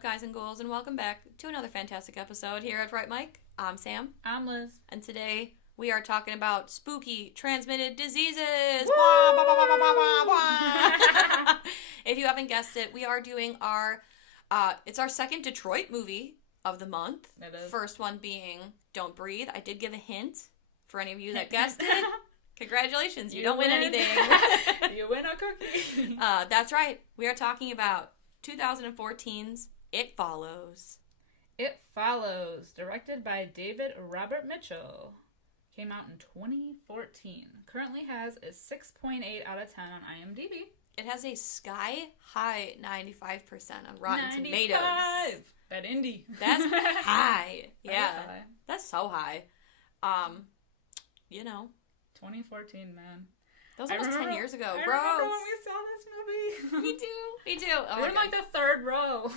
up, guys and ghouls, and welcome back to another fantastic episode here at Fright Mic. I'm Sam. I'm Liz. And today we are talking about spooky transmitted diseases. If you haven't guessed it, we are doing our, it's our second Detroit movie of the month. It is. First one being Don't Breathe. I did give a hint for any of you that guessed it. Congratulations, you don't win anything. You win a cookie. That's right. We are talking about 2014's It Follows. It Follows, directed by David Robert Mitchell. Came out in 2014. Currently has a 6.8 out of 10 on IMDb. It has a sky-high 95% on Rotten 95! Tomatoes. That indie. That's high. That Yeah. is high. That's so high. You know. 2014, man. That was almost 10 years ago. I Bro. remember when we saw this movie. Me too. Oh, We're in like the third row.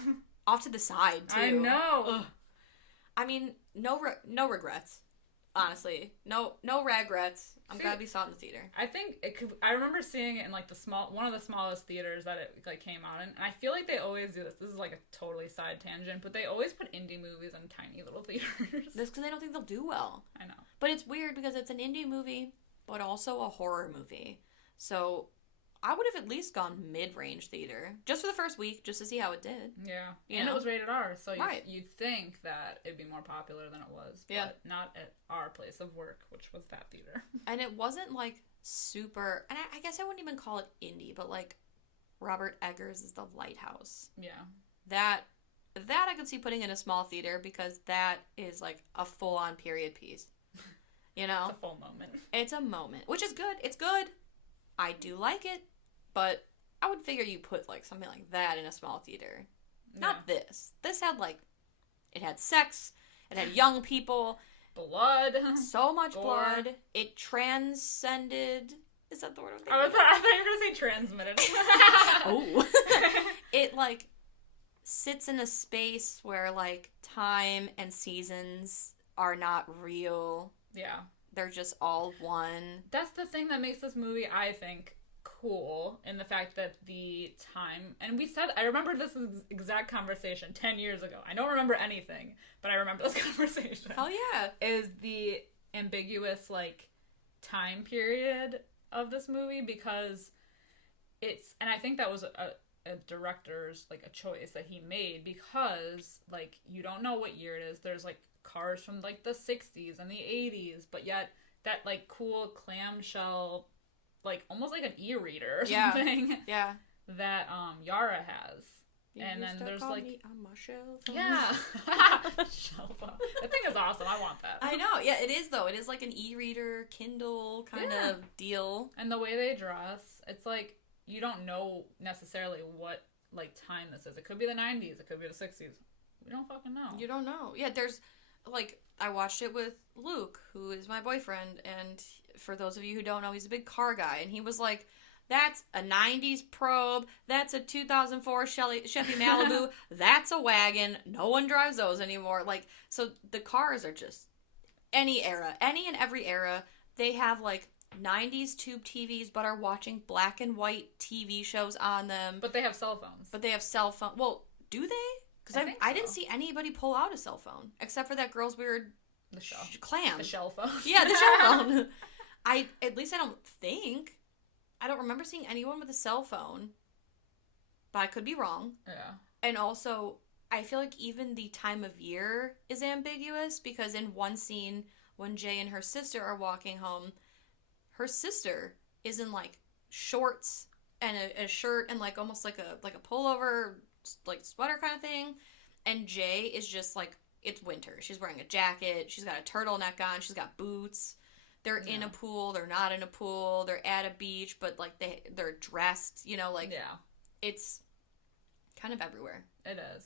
Off to the side, too. I know. Ugh. I mean, no regrets. Honestly. No regrets. I'm glad we saw it in the theater. I think I remember seeing it in like one of the smallest theaters that it like came out in, and I feel like they always do this. This is like a totally side tangent, but they always put indie movies in tiny little theaters. That's because they don't think they'll do well. I know. But it's weird because it's an indie movie, but also a horror movie. So I would have at least gone mid-range theater just for the first week, just to see how it did. Yeah, And it was rated R, so right. you'd think that it'd be more popular than it was, but not at our place of work, which was that theater. And it wasn't like super, and I guess I wouldn't even call it indie, but like Robert Eggers is The Lighthouse. Yeah. That I could see putting in a small theater because that is like a full-on period piece. You know? It's a full moment. It's a moment, which is good. It's good. I do like it, but I would figure you put like something like that in a small theater. Not this. This had like, it had sex, it had young people. Blood. So much gore. blood. It transcended. Is that the word I'm thinking? I thought you were going to say transmitted. Oh. It like sits in a space where like time and seasons are not real. Yeah. They're just all one. That's the thing that makes this movie, I think, cool, in the fact that the time, and I remember this exact conversation 10 years ago. I don't remember anything, but I remember this conversation. Hell yeah. Is the ambiguous, like, time period of this movie, because and I think that was a director's, like, a choice that he made, because, like, you don't know what year it is. There's, like, cars from like the 60s and the 80s, but yet that like cool clamshell, like almost like an e-reader or something. Yeah. That Yara has. And then there's like on my shelf. Yeah. Shelf. That thing is awesome. I want that. I know. Yeah, it is though. It is like an e-reader, Kindle kind of deal. And the way they dress, it's like you don't know necessarily what like time this is. It could be the 90s. It could be the 60s. We don't fucking know. You don't know. Yeah, there's like, I watched it with Luke, who is my boyfriend, and for those of you who don't know, he's a big car guy, and he was like, that's a 90s Probe, that's a 2004 Chevy Malibu, that's a wagon, no one drives those anymore. Like, so the cars are just any era, any and every era. They have like 90s tube TVs, but are watching black and white TV shows on them. But they have cell phones. Well, do they? Because I didn't so. see anybody pull out a cell phone, except for that girl's weird clam. The shell phone. Yeah, the shell phone. At least I don't think. I don't remember seeing anyone with a cell phone. But I could be wrong. Yeah. And also, I feel like even the time of year is ambiguous, because in one scene, when Jay and her sister are walking home, her sister is in, like, shorts and a shirt and, like, almost like a pullover, like, sweater kind of thing, and Jay is just like, it's winter. She's wearing a jacket, she's got a turtleneck on, she's got boots. They're in a pool, they're not in a pool, they're at a beach, but like they're dressed, you know, like it's kind of everywhere. It is.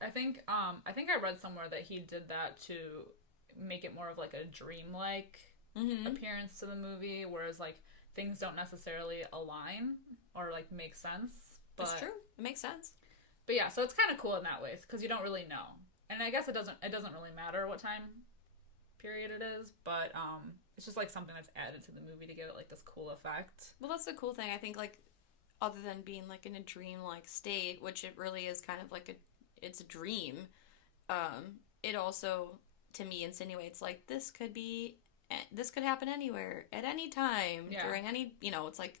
I think I read somewhere that he did that to make it more of like a dreamlike appearance to the movie, whereas like things don't necessarily align or like make sense. But, that's true. It makes sense. But yeah, so it's kind of cool in that way because you don't really know, and I guess it doesn't really matter what time period it is, but it's just like something that's added to the movie to give it like this cool effect. Well, that's the cool thing. I think like other than being like in a dream-like state, which it really is kind of like it's a dream. It also, to me, insinuates like this could happen anywhere at any time during any, it's like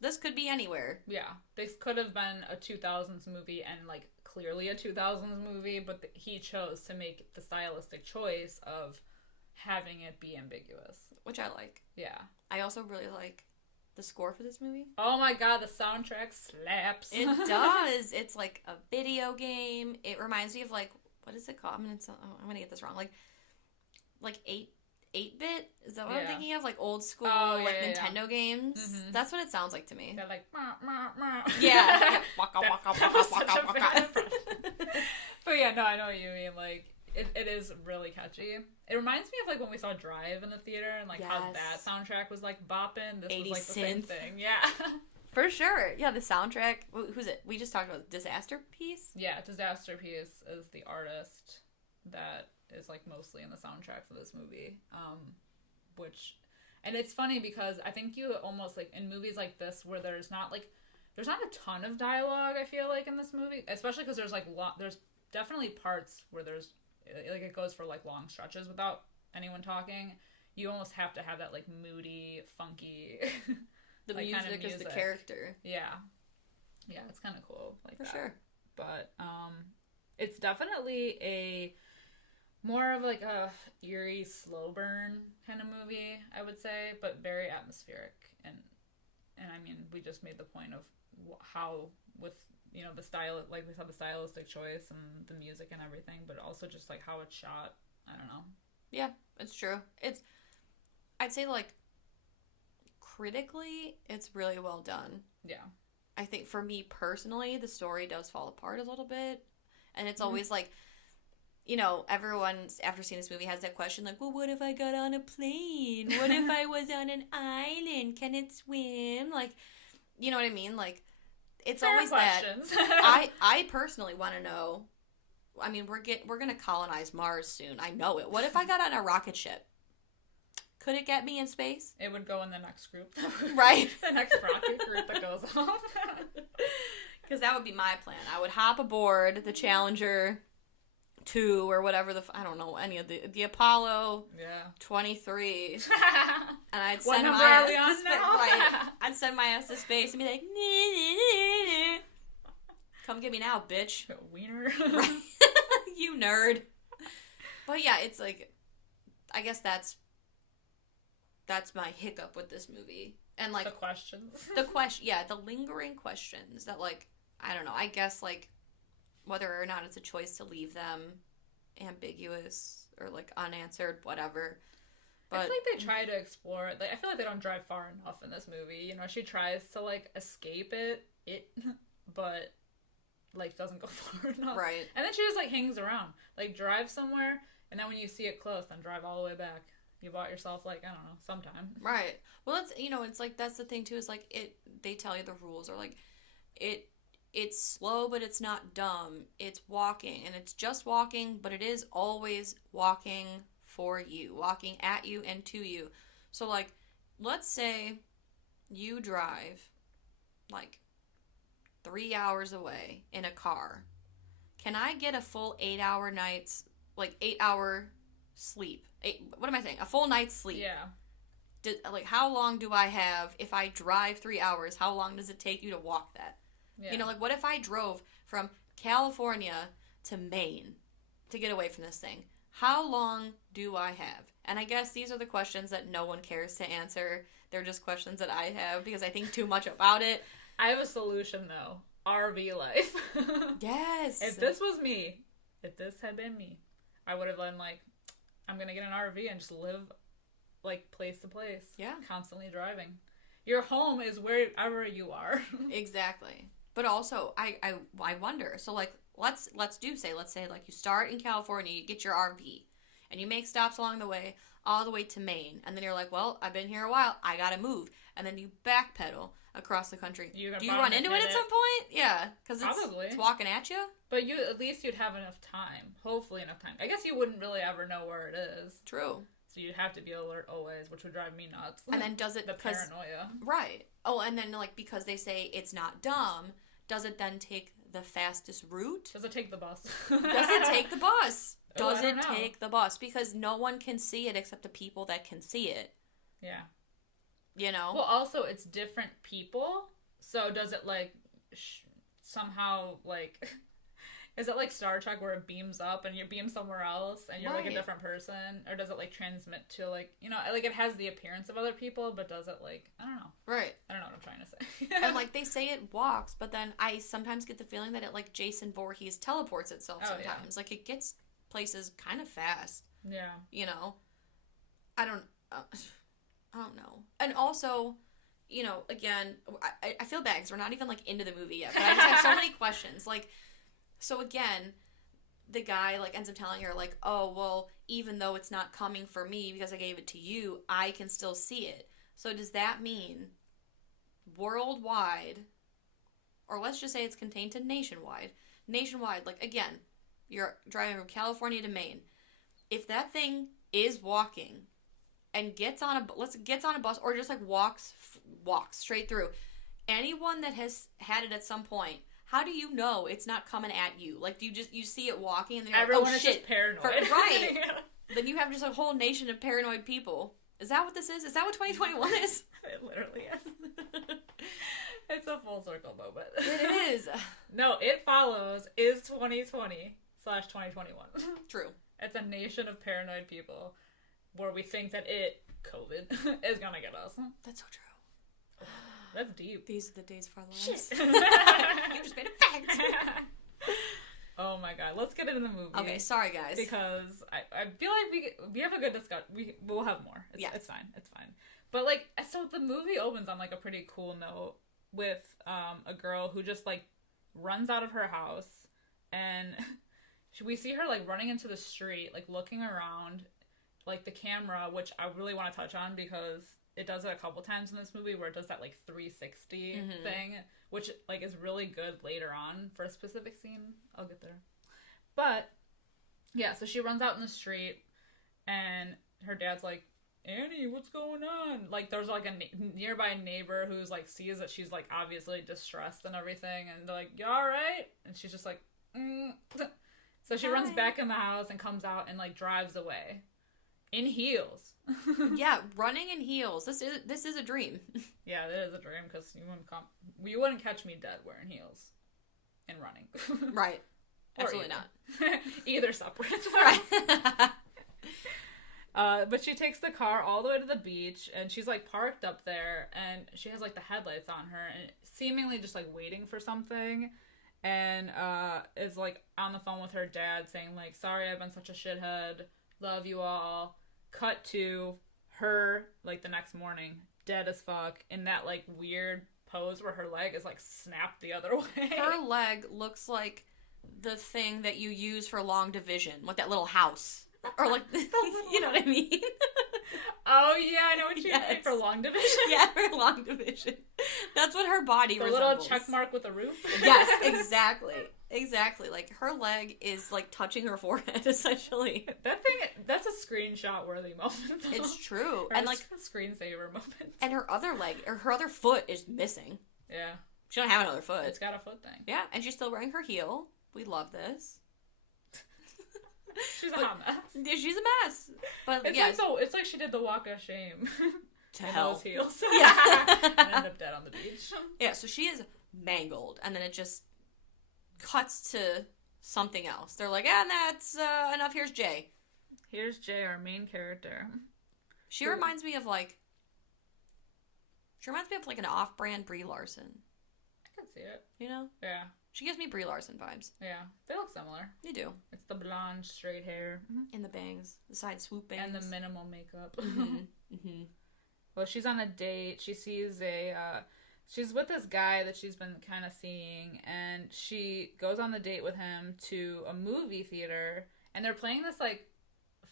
this could be anywhere. Yeah, this could have been a 2000s movie and like clearly a 2000s movie, but he chose to make the stylistic choice of having it be ambiguous, which I like. Yeah. I also really like the score for this movie. Oh my god, the soundtrack slaps. It does. It's like a video game. It reminds me of like, what is it called? I'm gonna get this wrong. Like 8-bit? Is that what I'm thinking of? Like old school Nintendo games? Mm-hmm. That's what it sounds like to me. They're like, mah, mah, mah. Yeah. Waka, waka, waka, waka, waka. But yeah, no, I know what you mean. Like, it is really catchy. It reminds me of like when we saw Drive in the theater and like how that soundtrack was like bopping. This was like the same thing. Yeah. For sure. Yeah, the soundtrack. Who's it? We just talked about Disaster Piece? Yeah, Disaster Piece is the artist that is like mostly in the soundtrack for this movie. And it's funny because I think you almost like in movies like this where there's not a ton of dialogue, I feel like, in this movie, especially because there's like there's definitely parts where there's like it goes for like long stretches without anyone talking. You almost have to have that like moody, funky the like, music, kind of music is the character. Yeah, it's kind of cool like for that. Sure. But it's definitely a more of like a eerie, slow burn kind of movie, I would say, but very atmospheric. And I mean, we just made the point of how with the style, like we said, the stylistic choice and the music and everything, but also just like how it's shot. I don't know. Yeah, it's true. I'd say like critically, it's really well done. Yeah. I think for me personally, the story does fall apart a little bit, and it's always like, everyone after seeing this movie has that question like, well, what if I got on a plane? What if I was on an island? Can it swim? Like, you know what I mean? Like, it's Fair always questions. that. I personally want to know. I mean, we're gonna colonize Mars soon. I know it. What if I got on a rocket ship? Could it get me in space? It would go in the next group. Right. The next rocket group that goes off. Because that would be my plan. I would hop aboard the Challenger 2 or whatever I don't know, any of the Apollo 23. And I'd send my ass to space. Right. I'd send my ass to space and be like, come get me now, bitch. Wiener. Right. You nerd. But yeah, it's like, I guess that's my hiccup with this movie. And like the questions. The lingering questions that like, I don't know, I guess like whether or not it's a choice to leave them ambiguous or like unanswered, whatever. But I feel like they try to explore it. Like, I feel like they don't drive far enough in this movie. She tries to like escape it, but like doesn't go far enough. Right. And then she just like hangs around, like drive somewhere, and then when you see it close, then drive all the way back. You bought yourself like, I don't know, sometime. Right. Well, it's it's like that's the thing too. Is like they tell you the rules, or like it's slow, but it's not dumb. It's walking, and it's just walking, but it is always walking for you, walking at you and to you. So, like, let's say you drive, like, 3 hours away in a car. Can I get a full 8-hour nights, like, 8-hour sleep? What am I saying? A full night's sleep. Yeah. Like, how long do I have if I drive 3 hours? How long does it take you to walk that? Yeah. Like, what if I drove from California to Maine to get away from this thing? How long do I have? And I guess these are the questions that no one cares to answer. They're just questions that I have because I think too much about it. I have a solution, though. RV life. Yes. If this was me, if this had been me, I would have been like, I'm going to get an RV and just live, like, place to place. Yeah. Constantly driving. Your home is wherever you are. Exactly. But also, I wonder, so, like, let's say, like, you start in California, you get your RV, and you make stops along the way, all the way to Maine, and then you're like, well, I've been here a while, I gotta move, and then you backpedal across the country. Do you run into it at some point? Yeah, because it's walking at you. But at least you'd have enough time, hopefully enough time. I guess you wouldn't really ever know where it is. True. So you'd have to be alert always, which would drive me nuts. And then does it... the paranoia. Right. Oh, and then, like, because they say it's not dumb, does it then take the fastest route? Does it take the bus? Does it take the bus? Oh, Does it take the bus? Because no one can see it except the people that can see it. Yeah. You know? Well, also, it's different people. So does it, like, somehow, like... Is it like Star Trek where it beams up and you beam somewhere else and you're like a different person? Or does it like transmit to like, you know, like it has the appearance of other people, but does it like, I don't know. Right. I don't know what I'm trying to say. And like they say it walks, but then I sometimes get the feeling that it like Jason Voorhees teleports itself sometimes. Yeah. Like it gets places kind of fast. Yeah. You know? I don't know. And also, you know, again, I feel bad because we're not even like into the movie yet, but I just have so many questions. Like, so again, the guy like ends up telling her like, oh, well, even though it's not coming for me because I gave it to you, I can still see it. So does that mean worldwide, or let's just say it's contained to nationwide, like again, you're driving from California to Maine. If that thing is walking and gets on a bus or just like walks straight through, anyone that has had it at some point, how do you know it's not coming at you? Like, do you see it walking and then you're everyone like, oh, is shit. just paranoid. Right. Yeah. Then you have just a whole nation of paranoid people. Is that what this is? Is that what 2021 is? It literally is. It's a full circle moment. It is. No, It Follows is 2020/2021. True. It's a nation of paranoid people where we think that COVID, is gonna get us. That's so true. That's deep. These are the days of our lives. Shit. You just made a fact. Oh my god. Let's get into the movie. Okay, sorry guys. Because I feel like we have a good discussion. We'll have more. It's fine. It's fine. But like, so the movie opens on like a pretty cool note with a girl who just like runs out of her house and we see her like running into the street, like looking around, like the camera, which I really want to touch on because it does it a couple times in this movie where it does that like 360 thing, which like is really good later on for a specific scene. I'll get there. But yeah, so she runs out in the street and her dad's like, Annie, what's going on? Like there's like a nearby neighbor who's like sees that she's like obviously distressed and everything, and they're like, you alright? And she's just like, So she runs back in the house and comes out and like drives away in heels. Yeah, running in heels. This is a dream. Yeah, it is a dream because you wouldn't catch me dead wearing heels and running. Right. Absolutely not. Either separate. Right. But she takes the car all the way to the beach and she's like parked up there and she has like the headlights on her and seemingly just like waiting for something, and is like on the phone with her dad saying like, sorry, I've been such a shithead, love you all. Cut to her like the next morning, dead as fuck, in that like weird pose where her leg is like snapped the other way. Her leg looks like the thing that you use for long division, like that little house. Or like, you know what I mean? Oh yeah, I know what you mean, for long division. Yeah, for long division. That's what her body resembles. The little check mark with a roof. Yes, exactly. Like her leg is like touching her forehead, essentially. That's a screenshot worthy moment. Though. It's true, or and like a screensaver moment. And her other leg, or her other foot, is missing. Yeah, she don't have another foot. It's got a foot thing. Yeah, and she's still wearing her heel. We love this. She's a hot mess. Yeah, she's a mess. But it's like she did the walk of shame. To hell. Those heels. Yeah. And ended up dead on the beach. Yeah, so she is mangled, and then it just cuts to something else. They're like, and that's enough. Here's Jay. Here's Jay, our main character. She reminds me of like an off-brand Brie Larson. I can see it. You know? Yeah. She gives me Brie Larson vibes. Yeah, they look similar. They do. It's the blonde, straight hair. And the bangs. The side swoop bangs. And the minimal makeup. Mm-hmm. Well, she's on a date. She sees she's with this guy that she's been kind of seeing, and she goes on the date with him to a movie theater, and they're playing this, like,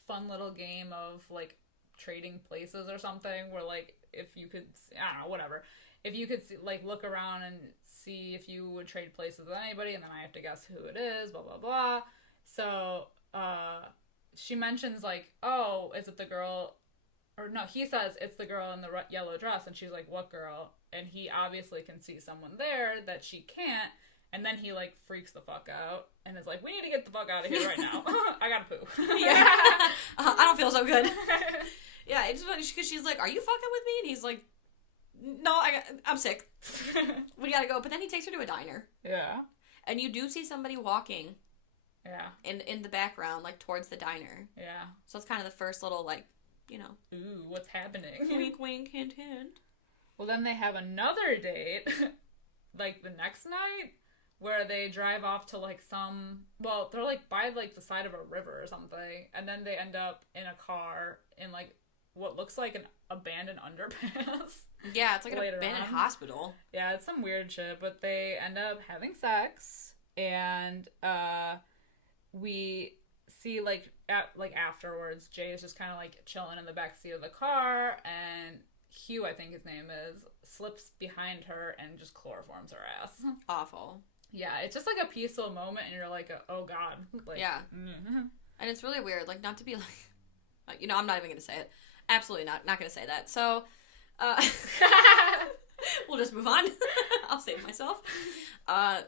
fun little game of, like, trading places or something, where, like, if you could, I don't know, whatever. If you could, like, look around and see if you would trade places with anybody, and then I have to guess who it is, blah, blah, blah. So, she mentions, like, oh, is it the girl, or no, he says it's the girl in the yellow dress, and she's like, what girl? And he obviously can see someone there that she can't, And then he, like, freaks the fuck out and is like, we need to get the fuck out of here right now. I gotta poo. Yeah. I don't feel so good. Yeah, it's funny because she's like, are you fucking with me? And he's like, no, I'm sick. We gotta go. But then he takes her to a diner. Yeah. And you do see somebody walking. Yeah. In the background, like, towards the diner. Yeah. So it's kind of the first little, like, you know. Ooh, what's happening? Wink, wink, hint, hint. Well, then they have another date, like, the next night, where they drive off to, like, well, they're, like, by, like, the side of a river or something, and then they end up in a car in, like, what looks like an abandoned underpass. Yeah, it's like an abandoned hospital. Yeah, it's some weird shit, but they end up having sex, and, we see, like, afterwards, Jay is just kind of, like, chilling in the backseat of the car, and Hugh, I think his name is, slips behind her and just chloroforms her ass. Awful. Yeah, it's just, like, a peaceful moment, and you're like, oh, God. Like, yeah. Mm-hmm. And it's really weird, like, not to be, like, you know, I'm not even going to say it. Absolutely not going to say that. So, we'll just move on. I'll save myself.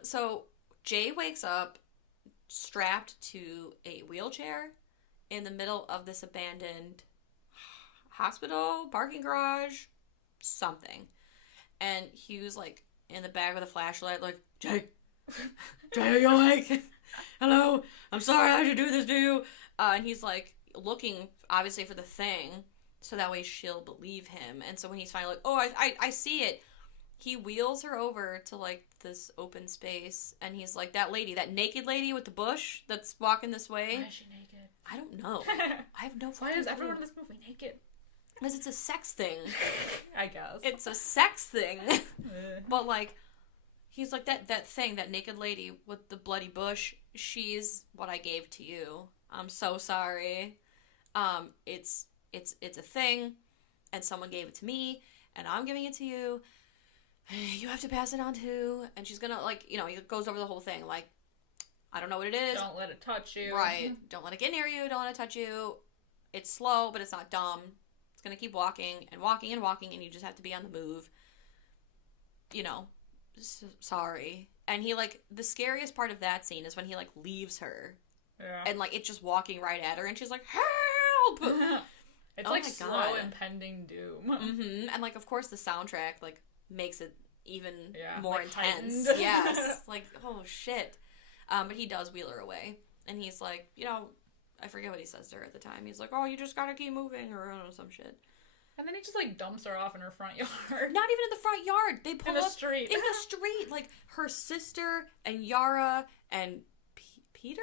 So, Jay wakes up strapped to a wheelchair in the middle of this abandoned hospital, parking garage, something. And Hugh's, like, in the back with a flashlight, like, Jay, are you awake? Hello, I'm sorry I had to do this to you. And he's, like, looking, obviously, for the thing, so that way she'll believe him. And so when he's finally like, oh, I see it, he wheels her over to, like, this open space, and he's like, that naked lady with the bush that's walking this way. Why is she naked? I don't know. I have no fucking Why is clue. everyone in this movie naked? Because it's a sex thing. I guess. It's a sex thing. But, like, he's like, that thing, that naked lady with the bloody bush, she's what I gave to you. I'm so sorry. It's a thing, and someone gave it to me, and I'm giving it to you. You have to pass it on too. And she's gonna, like, you know, it goes over the whole thing, like, I don't know what it is. Don't let it touch you. Right. Don't let it get near you. Don't let it touch you. It's slow, but it's not dumb. It's gonna keep walking and walking and walking, and you just have to be on the move. You know, sorry. And he, like, the scariest part of that scene is when he, like, leaves her. Yeah. And, like, it's just walking right at her, and she's like, help! It's, oh, like, my slow God. impending doom. Mm-hmm. And, like, of course, the soundtrack, like, makes it even more like, intense. heightened. Yes. Like, oh, shit. But he does wheel her away. And he's like, you know, I forget what he says to her at the time. He's like, oh, you just gotta keep moving, or I don't know, some shit. And then he just, like, dumps her off in her front yard. Not even in the front yard. They pull in the up street. in the street. Like, her sister and Yara and Peter?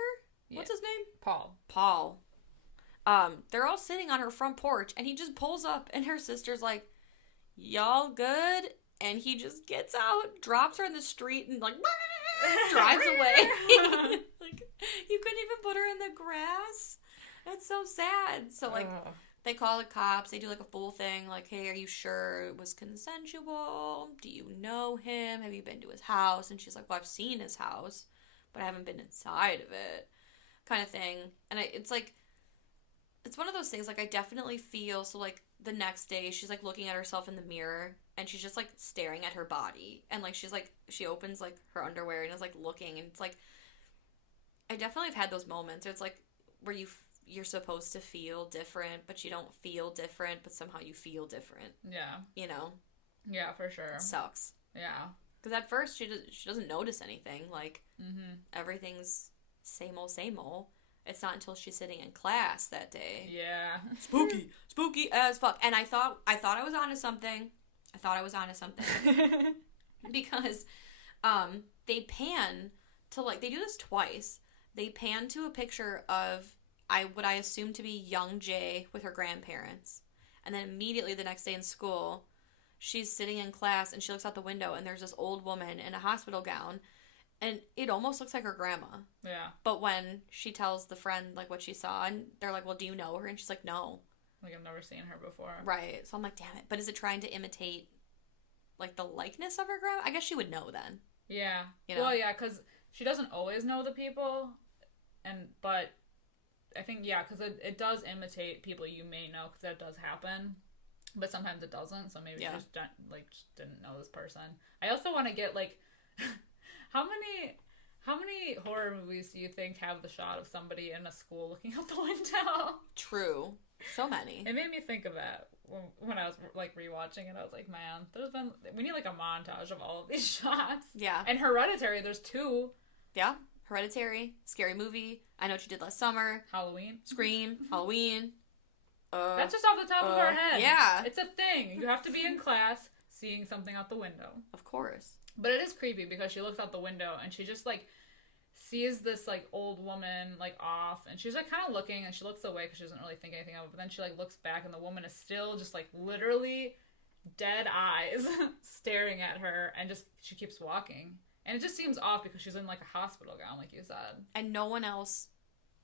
What's his name? Paul. They're all sitting on her front porch, and he just pulls up, and her sister's like, y'all good? And he just gets out, drops her in the street, and, like, drives away. Like, you couldn't even put her in the grass. That's so sad. So, like, they call the cops. They do, like, a full thing. Like, hey, are you sure it was consensual? Do you know him? Have you been to his house? And she's like, well, I've seen his house, but I haven't been inside of it. Kind of thing. And it's, like, it's one of those things, like, I definitely feel, so, like, the next day, she's, like, looking at herself in the mirror, and she's just, like, staring at her body, and, like, she's, like, she opens, like, her underwear, and is, like, looking, and it's, like, I definitely have had those moments, where it's, like, where you're supposed to feel different, but you don't feel different, but somehow you feel different. Yeah. You know? Yeah, for sure. It sucks. Yeah. Because at first, she doesn't notice anything, like, everything's same old. It's not until she's sitting in class that day. Yeah. Spooky as fuck. And I thought I was onto something. Because they pan to, like, they do this twice. They pan to a picture of what I assume to be young Jay with her grandparents. And then immediately the next day in school, she's sitting in class and she looks out the window and there's this old woman in a hospital gown. And it almost looks like her grandma. Yeah. But when she tells the friend, like, what she saw, and they're like, well, do you know her? And she's like, no. Like, I've never seen her before. Right. So I'm like, damn it. But is it trying to imitate, like, the likeness of her grandma? I guess she would know then. Yeah. You know? Well, yeah, because she doesn't always know the people. But I think, yeah, because it does imitate people you may know, because that does happen. But sometimes it doesn't. So maybe she just didn't know this person. I also want to get, like... How many How many horror movies do you think have the shot of somebody in a school looking out the window? True. So many. It made me think of that when I was like rewatching it. I was like, man, we need like a montage of all of these shots. Yeah. And Hereditary, there's 2. Yeah. Hereditary, Scary Movie, I Know What You Did Last Summer, Halloween, Scream, Halloween. That's just off the top of our head. Yeah. It's a thing. You have to be in class seeing something out the window. Of course. But it is creepy because she looks out the window and she just like sees this like old woman like off, and she's like kind of looking, and she looks away because she doesn't really think anything of it, but then she like looks back and the woman is still just like literally dead eyes staring at her, and just she keeps walking, and it just seems off because she's in like a hospital gown, like you said, and no one else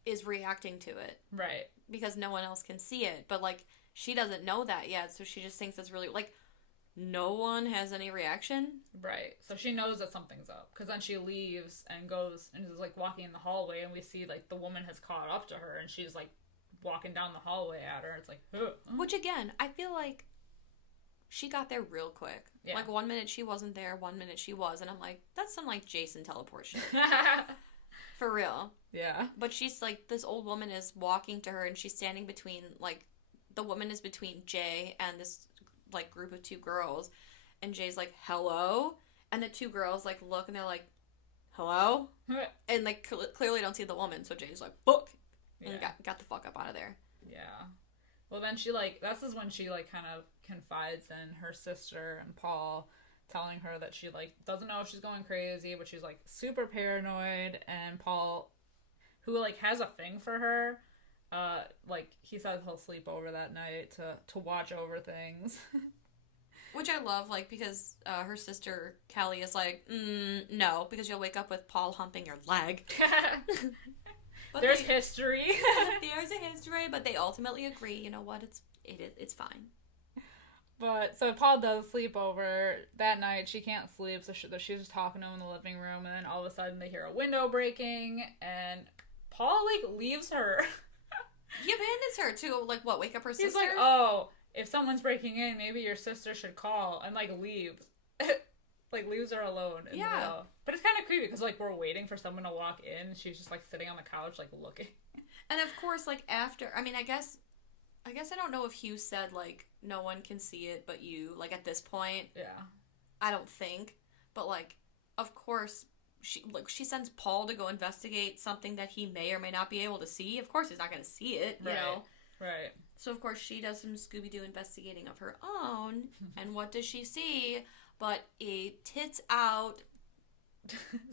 is reacting to it, right? Because no one else can see it, but like she doesn't know that yet, so she just thinks it's really like no one has any reaction. Right. So she knows that something's up. Because then she leaves and goes and is like walking in the hallway, and we see like the woman has caught up to her and she's like walking down the hallway at her. It's like, ugh. Which again, I feel like she got there real quick. Yeah. Like 1 minute she wasn't there, 1 minute she was, and I'm like, that's some like Jason teleport shit. For real. Yeah. But she's like, this old woman is walking to her, and she's standing between, like, the woman is between Jay and this like group of 2 girls, and Jay's like, hello, and the 2 girls like look and they're like, hello, and like clearly don't see the woman, so Jay's like, book, and got the fuck up out of there. Yeah. Well, then she like, this is when she like kind of confides in her sister and Paul, telling her that she like doesn't know if she's going crazy, but she's like super paranoid, and Paul, who like has a thing for her, like he says he'll sleep over that night to watch over things. Which I love, like, because her sister Kelly is like, no, because you'll wake up with Paul humping your leg. There's history. There's a history, but they ultimately agree. You know what? It's fine. But so Paul does sleep over that night. She can't sleep, so she's just talking to him in the living room, and then all of a sudden they hear a window breaking, and Paul like leaves her. He abandons her to, like, what, wake up her sister? He's like, oh, if someone's breaking in, maybe your sister should call, and, like, leaves. Like, leaves her alone in the middle. But it's kind of creepy, because, like, we're waiting for someone to walk in, she's just, like, sitting on the couch, like, looking. And, of course, like, after, I mean, I guess I don't know if Hugh said, like, no one can see it but you, like, at this point. Yeah. I don't think. But, like, of course, she sends Paul to go investigate something that he may or may not be able to see. Of course he's not going to see it, you know? Right. So, of course, she does some Scooby-Doo investigating of her own. And what does she see but a tits-out...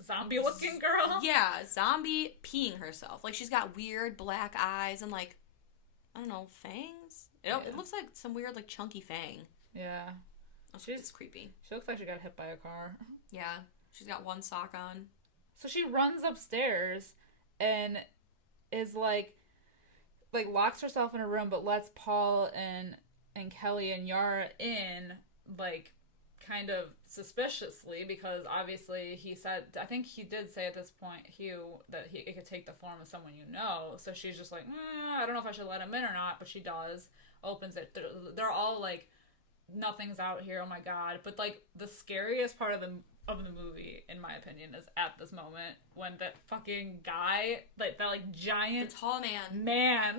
zombie-looking girl? Yeah, zombie peeing herself. Like, she's got weird black eyes and, like, I don't know, fangs? It looks like some weird, like, chunky fang. Yeah. It's creepy. She looks like she got hit by a car. Yeah. She's got one sock on. So she runs upstairs and is like locks herself in a room, but lets Paul and Kelly and Yara in, like, kind of suspiciously, because obviously he said, I think he did say at this point, Hugh, that it could take the form of someone you know. So she's just like, I don't know if I should let him in or not, but she does. Opens it. They're all like, nothing's out here, oh my god. But like the scariest part of the movie, in my opinion, is at this moment when that fucking guy, like that like giant the tall man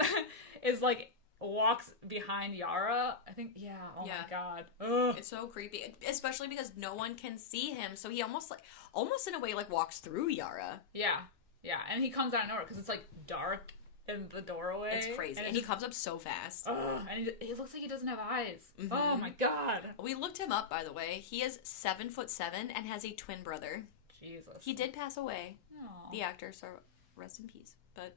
is like walks behind Yara. I think my god. Ugh. It's so creepy, especially because no one can see him, so he almost in a way like walks through Yara. Yeah, and he comes out of nowhere because it's like dark in the doorway. It's crazy, and he comes up so fast. And he looks like he doesn't have eyes. Mm-hmm. Oh my god. We looked him up, by the way. He is 7'7" and has a twin brother. Jesus. He did pass away. Aww. The actor, so rest in peace. But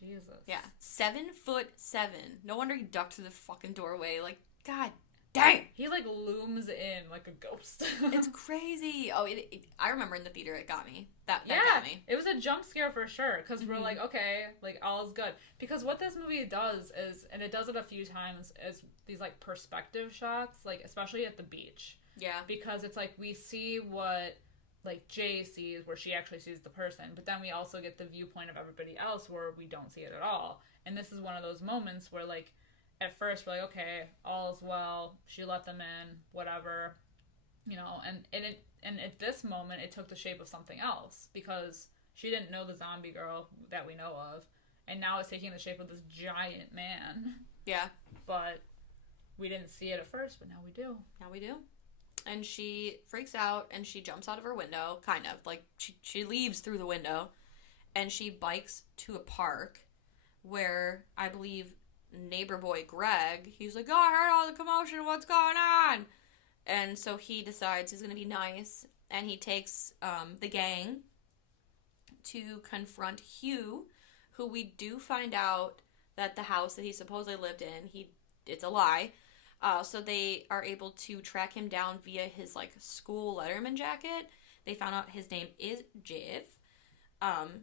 Jesus. yeah, 7'7". No wonder he ducked through the fucking doorway. Like, god dang. He like looms in like a ghost. It's crazy. Oh, I remember in the theater it got me. That got me. It was a jump scare for sure, because we're like, okay, like all is good. Because what this movie does is, and it does it a few times, is these like perspective shots, like especially at the beach. Yeah. Because it's like we see what like Jay sees, where she actually sees the person, but then we also get the viewpoint of everybody else where we don't see it at all. And this is one of those moments where like at first we're like, okay, all is well, she let them in, whatever, you know, and at this moment it took the shape of something else, because she didn't know the zombie girl that we know of, and now it's taking the shape of this giant man. Yeah. But we didn't see it at first, but now we do. Now we do. And she freaks out, and she jumps out of her window, kind of. Like, she leaves through the window, and she bikes to a park where, I believe, neighbor boy Greg, he's like, oh, I heard all the commotion, what's going on? And so he decides he's going to be nice, and he takes the gang to confront Hugh, who we do find out that the house that he supposedly lived in, it's a lie. So they are able to track him down via his, like, school Letterman jacket. They found out his name is Jeff.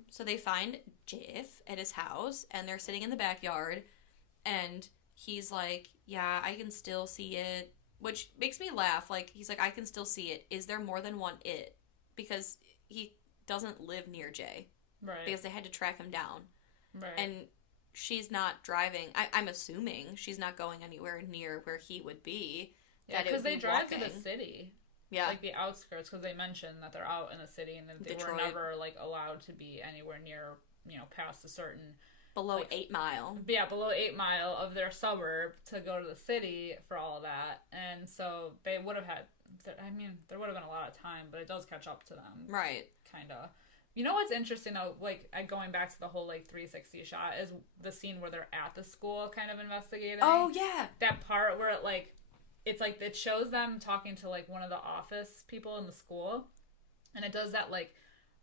So they find Jeff at his house, and they're sitting in the backyard, and he's like, yeah, I can still see it, which makes me laugh. Like, he's like, I can still see it. Is there more than one it? Because he doesn't live near Jay. Right. Because they had to track him down. Right. And she's not driving. I'm assuming she's not going anywhere near where he would be. Yeah, because they drive to the city. Yeah. Like the outskirts, because they mentioned that they're out in the city and that they Detroit. were never, like, allowed to be anywhere near, past a certain... Below, like, 8 Mile. Yeah, below 8 Mile of their suburb to go to the city for all of that. And so they would have had... there would have been a lot of time, but it does catch up to them. Right. Kind of. You know what's interesting, though, like, going back to the whole, like, 360 shot, is the scene where they're at the school kind of investigating. Oh, yeah. That part where it, like... It's like, it shows them talking to, like, one of the office people in the school. And it does that, like,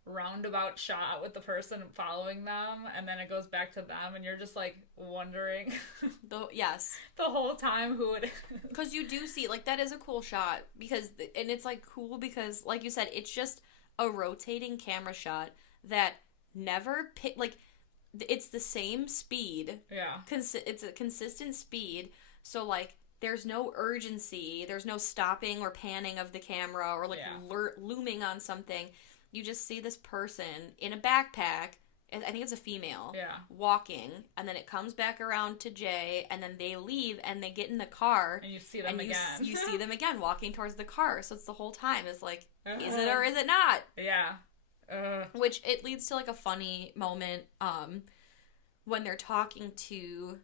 roundabout shot with the person following them. And then it goes back to them. And you're just, like, wondering. Yes. The whole time who it is. Because you do see, like, that is a cool shot. And it's, like, cool because, like you said, it's just a rotating camera shot that never, it's the same speed. Yeah. It's a consistent speed. So, like, there's no urgency. There's no stopping or panning of the camera or, like, looming on something. You just see this person in a backpack. I think it's a female. Yeah. Walking. And then it comes back around to Jay. And then they leave and they get in the car. And you see them again. You see them again walking towards the car. So it's the whole time. It's like, is it or is it not? Yeah. Which it leads to, like, a funny moment when they're talking to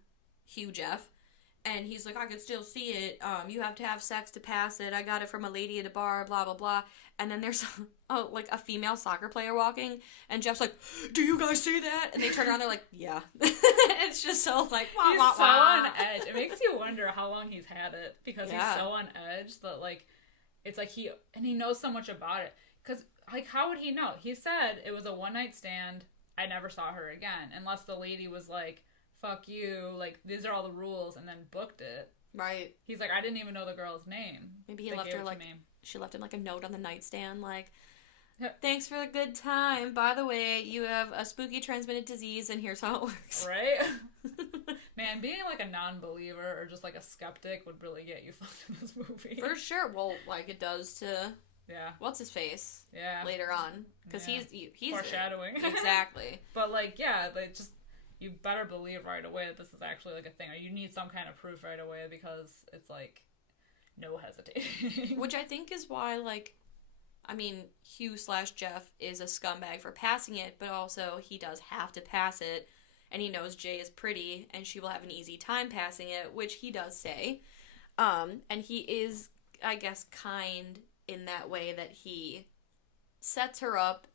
Hugh Jeff. And he's like, I can still see it. You have to have sex to pass it. I got it from a lady at a bar, blah, blah, blah. And then there's, like, a female soccer player walking. And Jeff's like, do you guys see that? And they turn around, they're like, yeah. It's just so, like, wah, he's wah, so wah. on edge. It makes you wonder how long he's had it. Because he's so on edge that, like, it's like he knows so much about it. Because, like, how would he know? He said it was a one-night stand. I never saw her again. Unless the lady was like, fuck you, like, these are all the rules, and then booked it. Right. He's like, I didn't even know the girl's name. Maybe he left her, like, she left him, like, a note on the nightstand, like, thanks for the good time. By the way, you have a spooky transmitted disease, and here's how it works. Right? Man, being, like, a non-believer or just, like, a skeptic would really get you fucked in this movie. For sure. Well, like, it does to... Yeah. What's his face? Yeah. Later on. Because he's foreshadowing. Exactly. But, like, yeah, like, just... You better believe right away that this is actually, like, a thing. Or you need some kind of proof right away because it's, like, no hesitating. Which I think is why, like, I mean, Hugh/Jeff is a scumbag for passing it, but also he does have to pass it, and he knows Jay is pretty, and she will have an easy time passing it, which he does say. And he is, I guess, kind in that way that he sets her up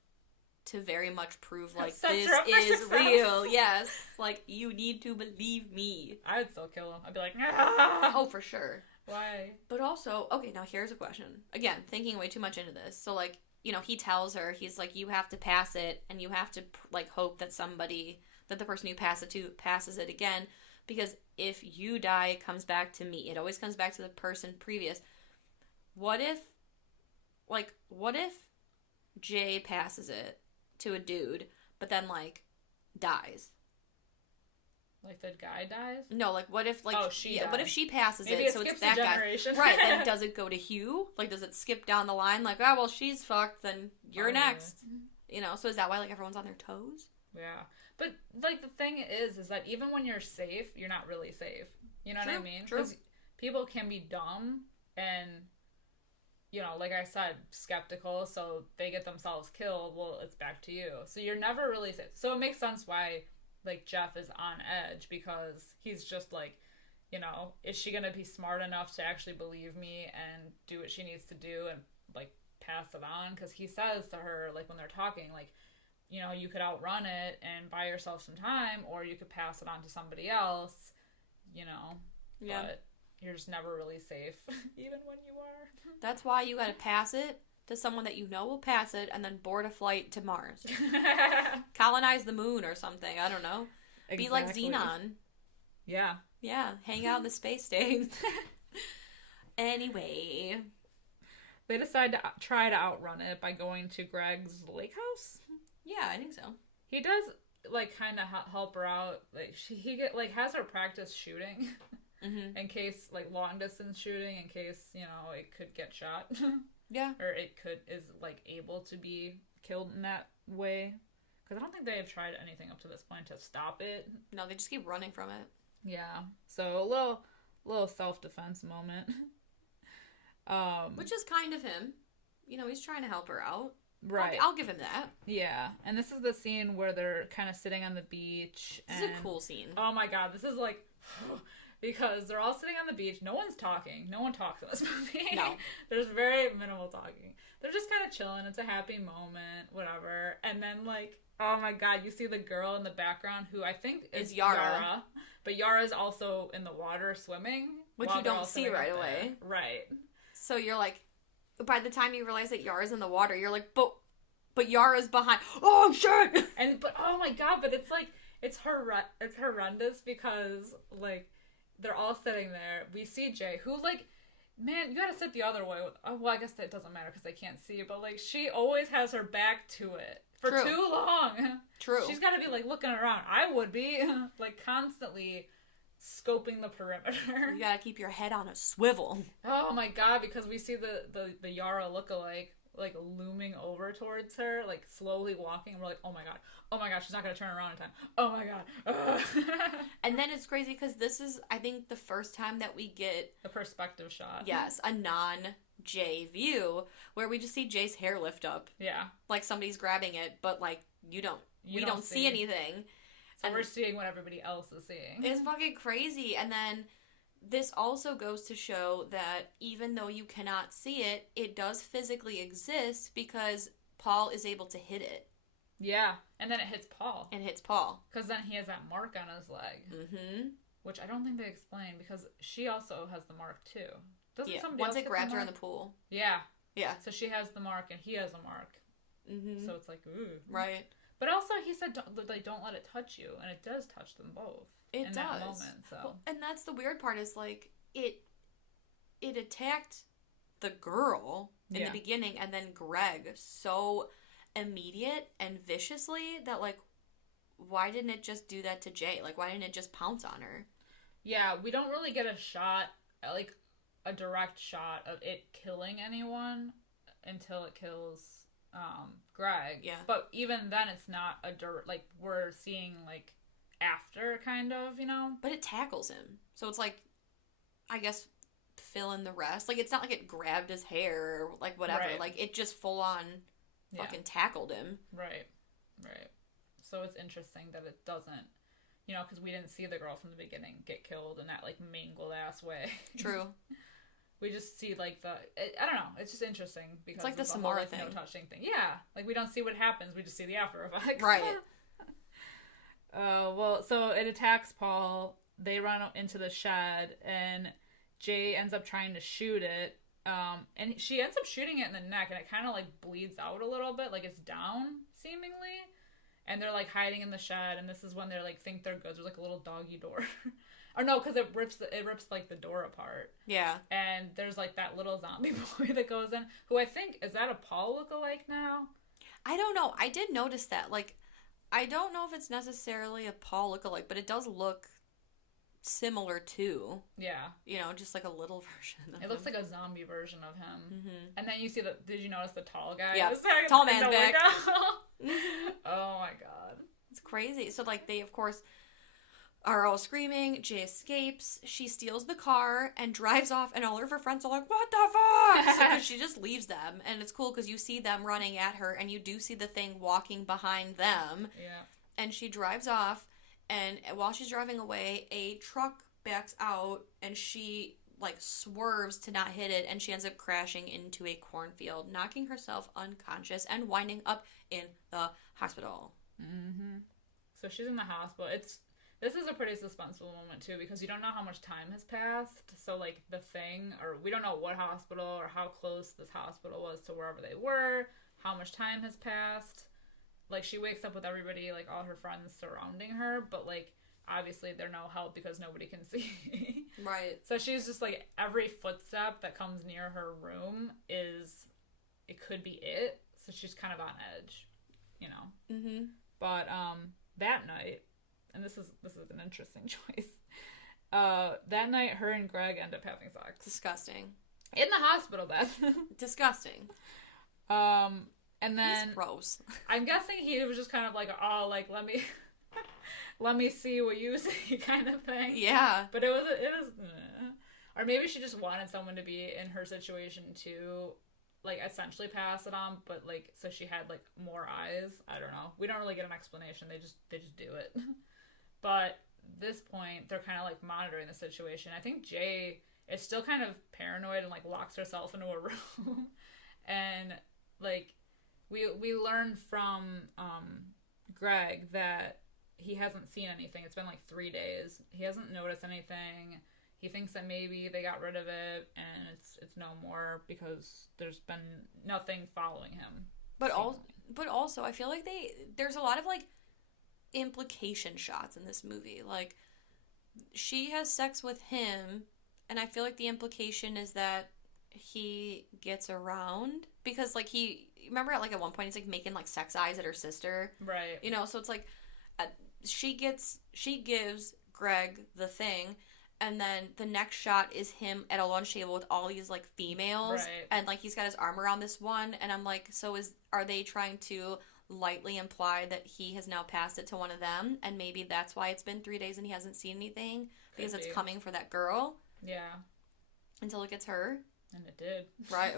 to very much prove, like, this is real. Yes. Like, you need to believe me. I'd still kill him. I'd be like, ah! Oh, for sure. Why? But also, okay, now here's a question. Again, thinking way too much into this. So, like, you know, he tells her, he's like, you have to pass it, and you have to, like, hope that the person you pass it to passes it again. Because if you die, it comes back to me. It always comes back to the person previous. What if Jay passes it to a dude, but then, like, dies? Like the guy dies? No, like, what if, like... Oh, she died. What if she passes Maybe it, so it's that guy. generation. Right, then does it go to Hugh? Like, does it skip down the line? Like, oh, well, she's fucked, then you're next. You know, so is that why, like, everyone's on their toes? Yeah. But, like, the thing is that even when you're safe, you're not really safe. You know what I mean? True. Because people can be dumb and you know, like I said, skeptical, so they get themselves killed. Well, it's back to you. So you're never really safe. So it makes sense why, like, Jeff is on edge, because he's just like, you know, is she gonna be smart enough to actually believe me and do what she needs to do and, like, pass it on? Because he says to her, like, when they're talking, like, you know, you could outrun it and buy yourself some time, or you could pass it on to somebody else, you know. Yeah. But you're just never really safe, even when you are. That's why you gotta pass it to someone that you know will pass it, and then board a flight to Mars. Colonize the moon or something, I don't know. Exactly. Be like Xenon. Yeah. Yeah, hang out in the space station. Anyway. They decide to try to outrun it by going to Greg's lake house. Yeah, I think so. He does, like, kind of help her out. Like, has her practice shooting. Mm-hmm. In case, like, long distance shooting, in case, you know, it could get shot. Yeah. Or it is, like, able to be killed in that way. Because I don't think they have tried anything up to this point to stop it. No, they just keep running from it. Yeah. So a little self-defense moment. Which is kind of him. You know, he's trying to help her out. Right. I'll give him that. Yeah. And this is the scene where they're kind of sitting on the beach. This is a cool scene. Oh my god, this is like... Because they're all sitting on the beach. No one's talking. No one talks in this movie. No. There's very minimal talking. They're just kind of chilling. It's a happy moment, whatever. And then, like, oh my god, you see the girl in the background who I think is Yara. But Yara's also in the water swimming. Which you don't see right away. Right. So you're like, by the time you realize that Yara's in the water, you're like, but Yara's behind. Oh, shit! But, oh my god, but it's like, it's horrendous because, like, they're all sitting there. We see Jay, who, like, man, you gotta sit the other way. Well, I guess that doesn't matter because they can't see, but, like, she always has her back to it for too long. True. She's gotta be, like, looking around. I would be, like, constantly scoping the perimeter. You gotta keep your head on a swivel. Oh my god, because we see the Yara lookalike, like, looming over towards her, like, slowly walking. We're like, oh my god, she's not gonna turn around in time. Oh my god. And then it's crazy because this is, I think, the first time that we get the perspective shot. Yes, a non-Jay view where we just see Jay's hair lift up. Yeah. Like somebody's grabbing it, but, like, we don't see anything. So we're seeing what everybody else is seeing. It's fucking crazy. And then this also goes to show that even though you cannot see it, it does physically exist because Paul is able to hit it. Yeah, and then it hits Paul. Because then he has that mark on his leg. Mm-hmm. Which I don't think they explain because she also has the mark too. Doesn't somebody once else it grabs her in the pool. Yeah. Yeah. So she has the mark and he has a mark. Mm-hmm. So it's like, ooh. Right. But also he said, don't let it touch you. And it does touch them both. It does. That moment, so. Well, and that's the weird part is, like, it attacked the girl in the beginning and then Greg so immediate and viciously that, like, why didn't it just do that to Jay? Like, why didn't it just pounce on her? Yeah, we don't really get a shot, like, a direct shot of it killing anyone until it kills Greg. Yeah. But even then, it's not like, we're seeing, like, after, kind of, you know? But it tackles him. So it's like, I guess, fill in the rest. Like, it's not like it grabbed his hair or, like, whatever. Right. Like, it just full on fucking tackled him. Right. So it's interesting that it doesn't, you know, because we didn't see the girl from the beginning get killed in that, like, mangled ass way. True. We just see, like, I don't know, it's just interesting because it's like the whole, Samara like, thing. no touching thing. Yeah, like, we don't see what happens, we just see the after effects. Right. Well, so it attacks Paul, they run into the shed, and Jay ends up trying to shoot it, and she ends up shooting it in the neck, and it kind of, like, bleeds out a little bit, like it's down, seemingly, and they're, like, hiding in the shed, and this is when they're, like, think they're good. There's, like, a little doggy door. Or no, because it rips, like, the door apart. Yeah. And there's, like, that little zombie boy that goes in, who I think, is that a Paul lookalike now? I don't know. I did notice that. Like, I don't know if it's necessarily a Paul lookalike, but it does look similar to. Yeah. You know, just like a little version of It looks like a zombie version of him. Mm-hmm. And then you see did you notice the tall guy? Yeah, tall man's back. Oh my god. It's crazy. So, like, they, of course, are all screaming. Jay escapes. She steals the car and drives off, and all of her friends are like, what the fuck? So she just leaves them, and it's cool because you see them running at her, and you do see the thing walking behind them. Yeah. And she drives off, and while she's driving away, a truck backs out, and she, like, swerves to not hit it, and she ends up crashing into a cornfield, knocking herself unconscious and winding up in the hospital. Mm-hmm. So she's in the hospital. This is a pretty suspenseful moment, too, because you don't know how much time has passed. So, like, the thing, or we don't know what hospital or how close this hospital was to wherever they were, how much time has passed. Like, she wakes up with everybody, like, all her friends surrounding her, but, like, obviously they're no help because nobody can see. Right. So she's just, like, every footstep that comes near her room it could be it. So she's kind of on edge, you know. Mm-hmm. But, that night, and this is an interesting choice. That night, her and Greg end up having sex. Disgusting. In the hospital bed. Disgusting. And then he's gross. I'm guessing he was just kind of like, oh, like, let me see what you see kind of thing. Yeah. But it was or maybe she just wanted someone to be in her situation to, like, essentially pass it on, but, like, so she had, like, more eyes. I don't know. We don't really get an explanation. They just do it. But this point, they're kind of, like, monitoring the situation. I think Jay is still kind of paranoid and, like, locks herself into a room. And, like, we learned from Greg that he hasn't seen anything. It's been, like, 3 days. He hasn't noticed anything. He thinks that maybe they got rid of it and it's no more because there's been nothing following him. But also, I feel like there's a lot of, like, implication shots in this movie. Like, she has sex with him, and I feel like the implication is that he gets around because, like, remember at one point he's, like, making, like, sex eyes at her sister, right? You know, so it's like she gives Greg the thing. And then the next shot is him at a lunch table with all these, like, females. Right. And, like, he's got his arm around this one. And I'm like, so are they trying to lightly imply that he has now passed it to one of them? And maybe that's why it's been 3 days and he hasn't seen anything. Because it's coming for that girl. Yeah. Until it gets her. And it did. Right.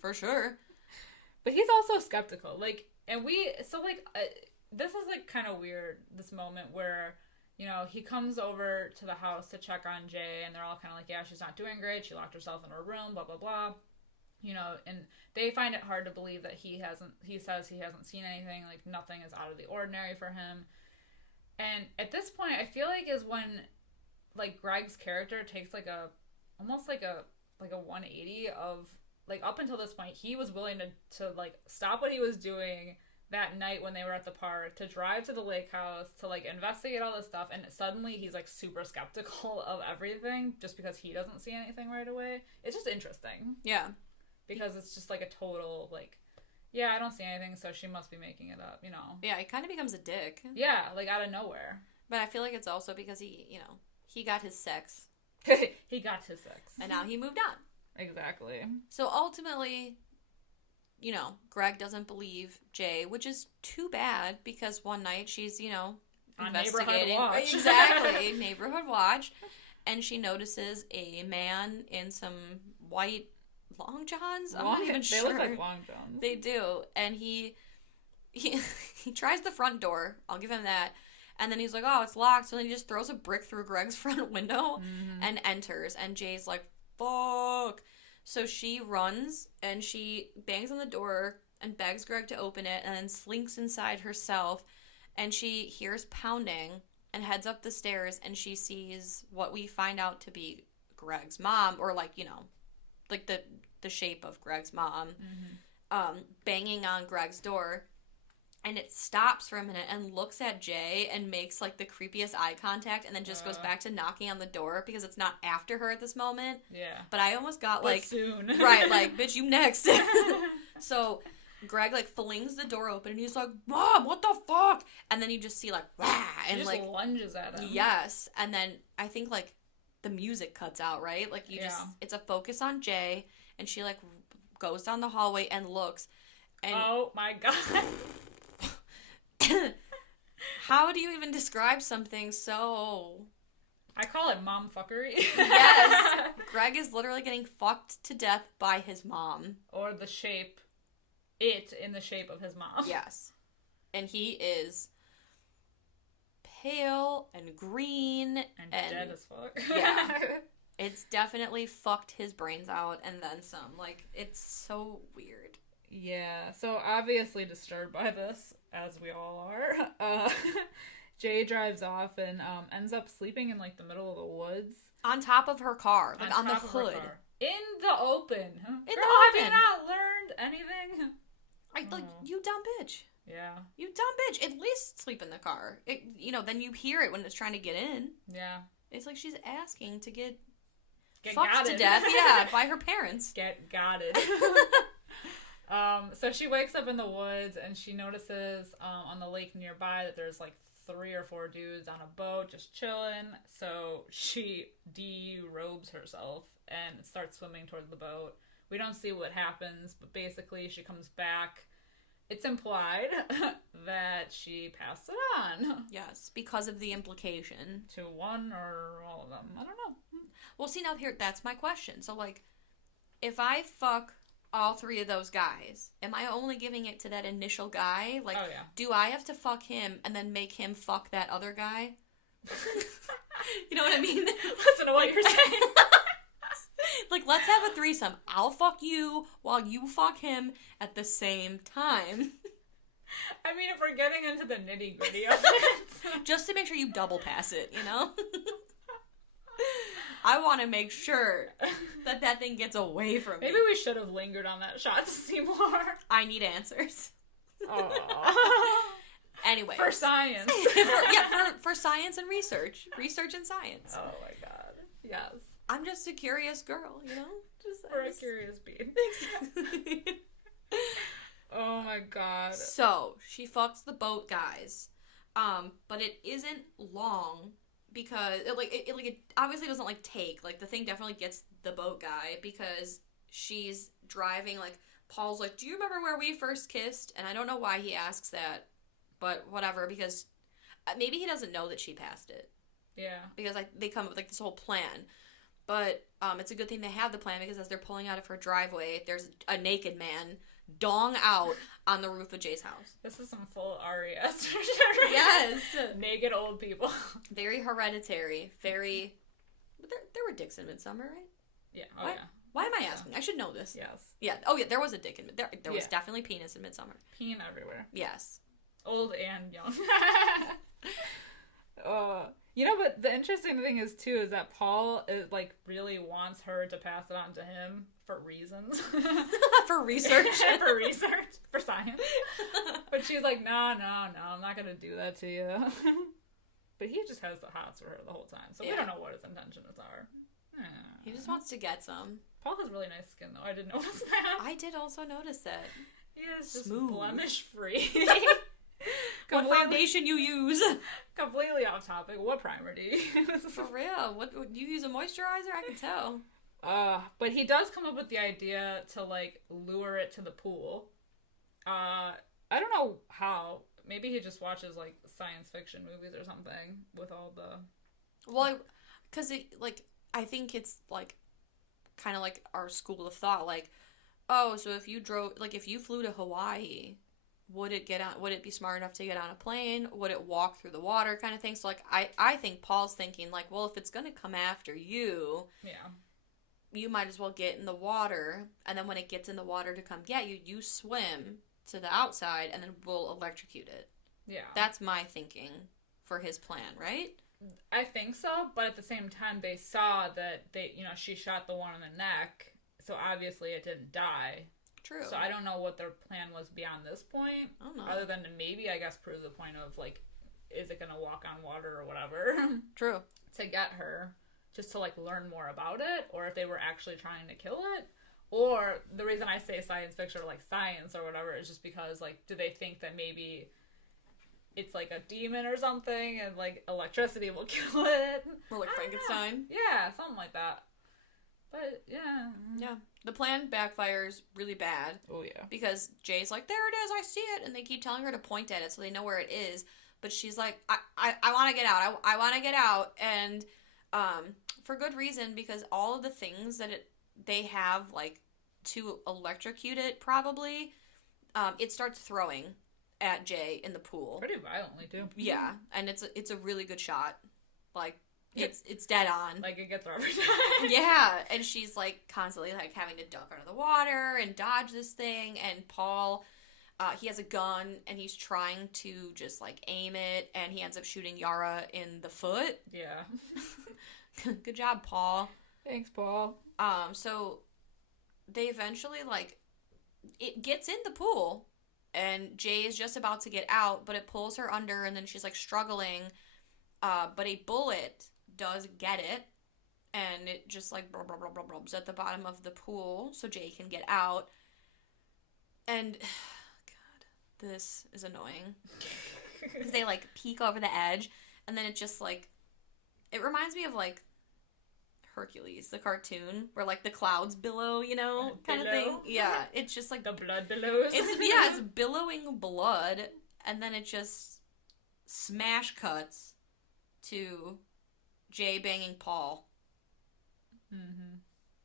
For sure. But he's also skeptical. Like, and this is, like, kind of weird, this moment where, you know, he comes over to the house to check on Jay, and they're all kind of like, yeah, she's not doing great. She locked herself in her room, blah, blah, blah. You know, and they find it hard to believe that he says he hasn't seen anything, like, nothing is out of the ordinary for him. And at this point, I feel like is when, like, Greg's character takes, like, almost like a 180 of, like, up until this point, he was willing to like, stop what he was doing that night when they were at the park, to drive to the lake house, to, like, investigate all this stuff, and suddenly he's, like, super skeptical of everything just because he doesn't see anything right away. It's just interesting. Yeah. Because it's just, like, a total, like, yeah, I don't see anything, so she must be making it up, you know? Yeah, he kind of becomes a dick. Yeah, like, out of nowhere. But I feel like it's also because he got his sex. He got his sex. And now he moved on. Exactly. So ultimately, Greg doesn't believe Jay, which is too bad because one night she's, on investigating. Neighborhood Watch. Exactly. Neighborhood Watch. And she notices a man in some white long johns. I'm not even sure. They look like long johns. They do. And he tries the front door. I'll give him that. And then he's like, oh, it's locked. So then he just throws a brick through Greg's front window and enters. And Jay's like, fuck. So she runs and she bangs on the door and begs Greg to open it and then slinks inside herself. And she hears pounding and heads up the stairs and she sees what we find out to be Greg's mom, or like the shape of Greg's mom, banging on Greg's door. And it stops for a minute and looks at Jay and makes, like, the creepiest eye contact and then just goes back to knocking on the door because it's not after her at this moment. Yeah. But I almost got, like... soon. Right, like, bitch, you next. So Greg, like, flings the door open and he's like, Mom, what the fuck? And then you just see, like, wah! And, she just, like... lunges at him. Yes. And then I think, like, the music cuts out, right? Like, you just... It's a focus on Jay and she, like, goes down the hallway and looks. And oh, my God. How do you even describe something so... I call it mom fuckery. Yes. Greg is literally getting fucked to death by his mom. Or the shape. It in the shape of his mom. Yes. And he is pale and green. And dead as fuck. Yeah. It's definitely fucked his brains out and then some. Like, it's so weird. Yeah. So obviously disturbed by this, as we all are. Jay drives off and ends up sleeping in, like, the middle of the woods. On top of her car. Like, on the hood. In the open. In Girl, the have open. you not learned anything? Like, you dumb bitch. Yeah. You dumb bitch. At least sleep in the car. Then you hear it when it's trying to get in. Yeah. It's like she's asking to get fucked fucked to death. Yeah, by her parents. Got it. So she wakes up in the woods and she notices on the lake nearby that there's like 3 or 4 dudes on a boat just chilling. So she derobes herself and starts swimming towards the boat. We don't see what happens, but basically she comes back. It's implied that she passed it on. Yes, because of the implication. To one or all of them. I don't know. Well, see, now here, that's my question. So, like, if I fuck all 3 of those guys, am I only giving it to that initial guy? Like, oh, yeah. Do I have to fuck him and then make him fuck that other guy? You know what I mean? Listen to what you're saying. Like, let's have a threesome. I'll fuck you while you fuck him at the same time. I mean, if we're getting into the nitty-gritty of it. Just to make sure you double pass it, you know? I want to make sure that thing gets away from me. Maybe we should have lingered on that shot to see more. I need answers. Oh. Anyway. For science. for science and research. Research and science. Oh my god. Yes. I'm just a curious girl, you know? We're a curious being. Oh my god. So, she fucks the boat guys. But it isn't long because it obviously doesn't like take. Like, the thing definitely gets the boat guy because she's driving. Like, Paul's like, do you remember where we first kissed? And I don't know why he asks that, but whatever, because maybe he doesn't know that she passed it. Yeah. Because they come up with like this whole plan. But it's a good thing they have the plan because as they're pulling out of her driveway, there's a naked man dong out on the roof of Jay's house. This is some full RES. Yes. Naked old people. Very hereditary. Very... There were dicks in Midsummer, right? Yeah. Oh, yeah. Why am I asking? I should know this. Yes. Yeah. Oh, yeah, there was a dick in... There was definitely penis in Midsummer. Peen everywhere. Yes. Old and young. But the interesting thing is, too, is that Paul really wants her to pass it on to him for reasons. For research. For research. For science. But she's like, no, I'm not going to do that to you. But he just has the hots for her the whole time. So we don't know what his intentions are. He just wants to get some. Paul has really nice skin, though. I didn't notice that. I did also notice that. He is just smooth. Blemish-free. What foundation you use? Completely off topic. What primer do you use? For real. What do you use a moisturizer? I can tell. But he does come up with the idea to lure it to the pool. I don't know how. Maybe he just watches science fiction movies or something with all the. Well, because I think it's kind of like our school of thought. So if you flew to Hawaii. Would it be smart enough to get on a plane? Would it walk through the water kind of thing? So, I think Paul's thinking, well, if it's going to come after you, you might as well get in the water. And then when it gets in the water to come get you, you swim to the outside and then we'll electrocute it. Yeah. That's my thinking for his plan, right? I think so, but at the same time, they saw that she shot the one in the neck, so obviously it didn't die. True. So I don't know what their plan was beyond this point. I don't know. Other than to maybe, I guess, prove the point of, is it going to walk on water or whatever? True. To get her, just to, learn more about it, or if they were actually trying to kill it. Or the reason I say science fiction or, science or whatever is just because, do they think that maybe it's, a demon or something and, electricity will kill it? Or, Frankenstein? Yeah, something like that. But, yeah. Yeah. The plan backfires really bad. Oh, yeah. Because Jay's like, there it is, I see it. And they keep telling her to point at it so they know where it is. but she's like, I want to get out. I want to get out. And for good reason, because all of the things that they have, like, to electrocute it, probably, it starts throwing at Jay in the pool. Pretty violently, too. Yeah, and it's a really good shot. Like, it's dead on. Like, it gets her every time. Yeah, and she's, like, constantly, like, having to duck under the water and dodge this thing, and Paul, he has a gun, and he's trying to just, like, aim it, and he ends up shooting Yara in the foot. Yeah. Good job, Paul. Thanks, Paul. So they eventually, like, it gets in the pool, and Jay is just about to get out, but it pulls her under, and then she's, like, struggling, but a bullet does get it, and it just, like, rubs at the bottom of the pool, so Jay can get out, and, God, this is annoying, because they, like, peek over the edge, and then it just, like, it reminds me of, like, Hercules, the cartoon, where, like, the clouds billow, you know, kind of thing. Yeah, it's just, like... The blood billows. It's billowing blood, and then it just smash cuts to Jay banging Paul. Mm-hmm.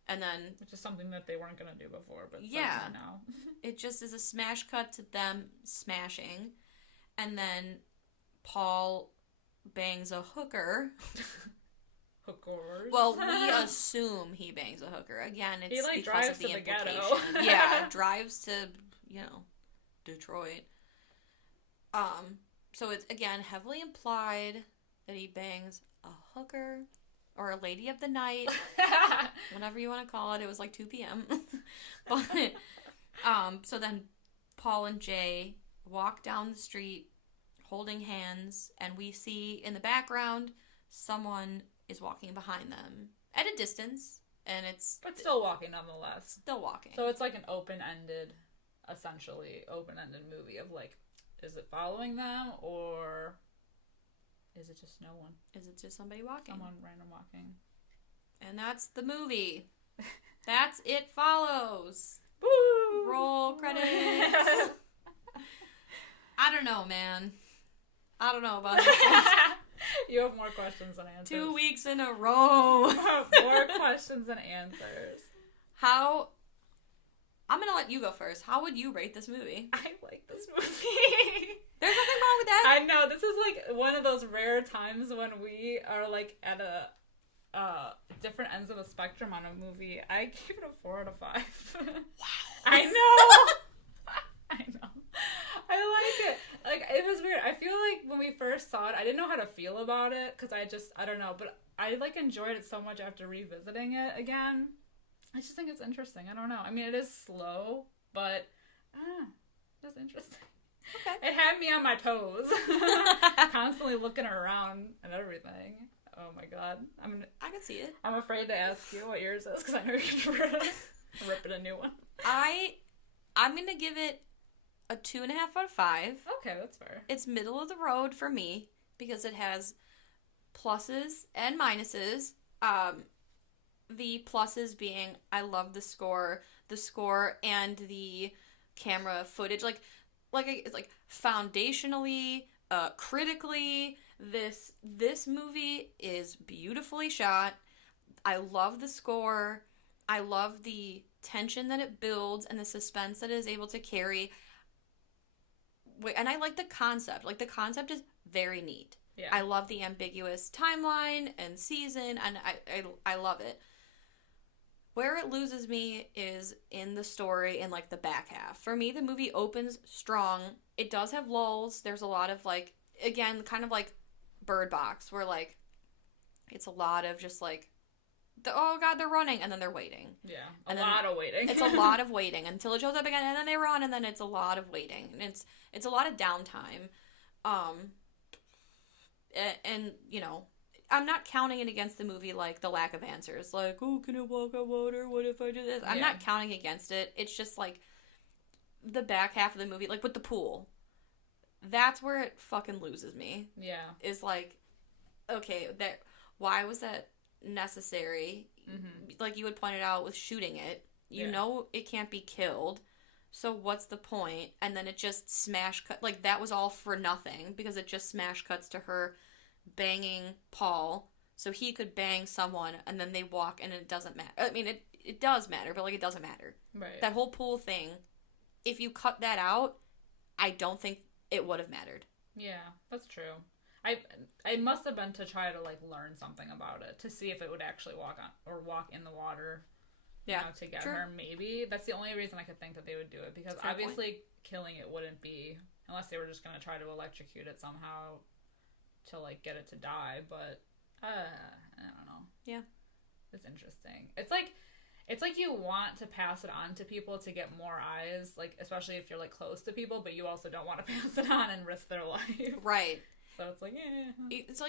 And then... Which is something that they weren't going to do before, but yeah, now. It just is a smash cut to them smashing, and then Paul bangs a hooker. Hookers. Well, we assume he bangs a hooker. Again, it's he, like, because drives of the to the implication. ghetto. Yeah, drives to, you know, Detroit. So it's, again, heavily implied that he bangs a hooker or a lady of the night, whatever you want to call it. It was like 2 p.m. But, so then Paul and Jay walk down the street holding hands, and we see in the background someone is walking behind them at a distance, and it's... But still walking nonetheless. Still walking. So it's like an open-ended, essentially open-ended movie of, like, is it following them, or is it just no one? Is it just somebody walking? Someone random walking. And that's the movie. That's It Follows. Woo! Roll credits. I don't know, man. I don't know about this one. You have more questions than answers. 2 weeks in a row. More questions than answers. I'm gonna let you go first. How would you rate this movie? I like this movie. There's nothing wrong with that. I know. This is, like, one of those rare times when we are, like, at a different ends of the spectrum on a movie. I gave it a 4 out of 5. Wow. I know. I know. I like it. Like, it was weird. I feel like when we first saw it, I didn't know how to feel about it, because I don't know, but I, like, enjoyed it so much after revisiting it again. I just think it's interesting. I don't know. I mean, it is slow, but it's interesting. Okay. It had me on my toes. Constantly looking around and everything. Oh my god. I can see it. I'm afraid to ask you what yours is, because I know you're going to rip it a new one. I'm gonna give it a 2.5 out of 5. Okay, that's fair. It's middle of the road for me, because it has pluses and minuses. The pluses being, I love the score and the camera footage. It's like foundationally, critically, this movie is beautifully shot. I love the score. I love the tension that it builds and the suspense that it is able to carry. And I like the concept. Like, the concept is very neat. Yeah. I love the ambiguous timeline and season, and I love it. Where it loses me is in the story and, like, the back half. For me, the movie opens strong. It does have lulls. There's a lot of, like, again, kind of like Bird Box, where, like, it's a lot of just, like, oh god, they're running, and then they're waiting. Yeah, a lot of waiting. It's a lot of waiting until it shows up again, and then they run, and then it's a lot of waiting. And it's a lot of downtime. And, you know, I'm not counting it against the movie, like, the lack of answers. Like, oh, can I walk on water? What if I do this? I'm not counting against it. It's just, like, the back half of the movie, like, with the pool. That's where it fucking loses me. Yeah. Is, like, okay, why was that necessary? Mm-hmm. Like you had pointed out with shooting it. You know it can't be killed. so what's the point? And then it just smash cut. Like, that was all for nothing because it just smash cuts to her banging Paul so he could bang someone, and then they walk and it doesn't matter. I mean, it does matter, but, like, it doesn't matter. Right. That whole pool thing, if you cut that out, I don't think it would have mattered. Yeah, that's true. I must have been to try to, like, learn something about it, to see if it would actually walk in the water, Yeah, to get true. her. Maybe that's the only reason I could think that they would do it, because Fair obviously point. killing it wouldn't be, unless they were just going to try to electrocute it somehow to, like, get it to die. But I don't know. Yeah, it's interesting. It's like you want to pass it on to people to get more eyes, like, especially if you're, like, close to people, but you also don't want to pass it on and risk their life. right. So it's like,